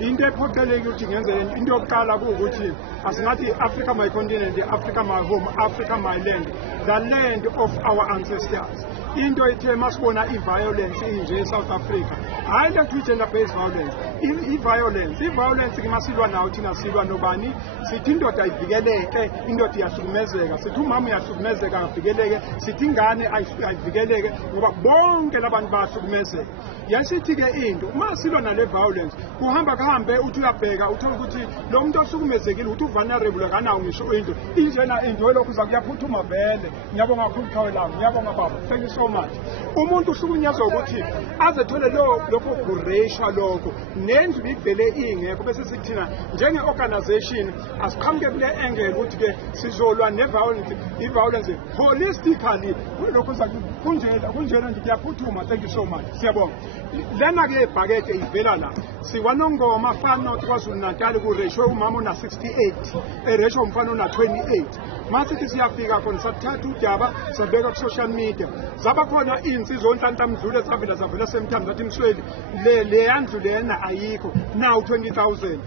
into ephoqelekile ukuthi ngenze into yokuqala ukuthi asingathi Africa my continent, Africa my home, Africa my land, the land of our ancestors. Into ethe masibona i-violence inje eSouth Africa, hayi le gender based violence, i-violence kumasilwa nawo thina silwa nobani, sithi indoda ayivikeleke, indoda iyahlukumezeka, sithi umama uyahlukumezeka avikeleke, sithi ingane ayivikeleke ngoba bonke labantu bahlukumezeka. Yasithi ke into uma silwa nale violence kuhamba kahambe uthi uyabheka uthola ukuthi lo muntu osukumezekile uthi vulnerable kanawo ngisho into injena into lokhu zakuyaphuthuma vele. Ngiyabonga kakhulu iCawe lami, ngiyabonga baba, thank you so much. Umuntu usukunyazwa ukuthi azethole lokho kureshwa lokho nendlu ivele ingekho bese sithina njenge organization asiqhamuke kule angle ukuthi ke sizolwa ne-violence holistically. Lokho kunjena nje kuyaphuthuma. Thank you so much, siyabonga. Lena ke ibhakede ivela la siwanongoma fana kwaZulu Natal kureshwe umama una 68 ereshwe umfana una 28. Masithi siyafika khona sathatha uDaba sabeka ku social media zaba khona insizwa onhlanhlamdlule savela semthambo zathi Msweli le yandlu lena ayikho now 20,000.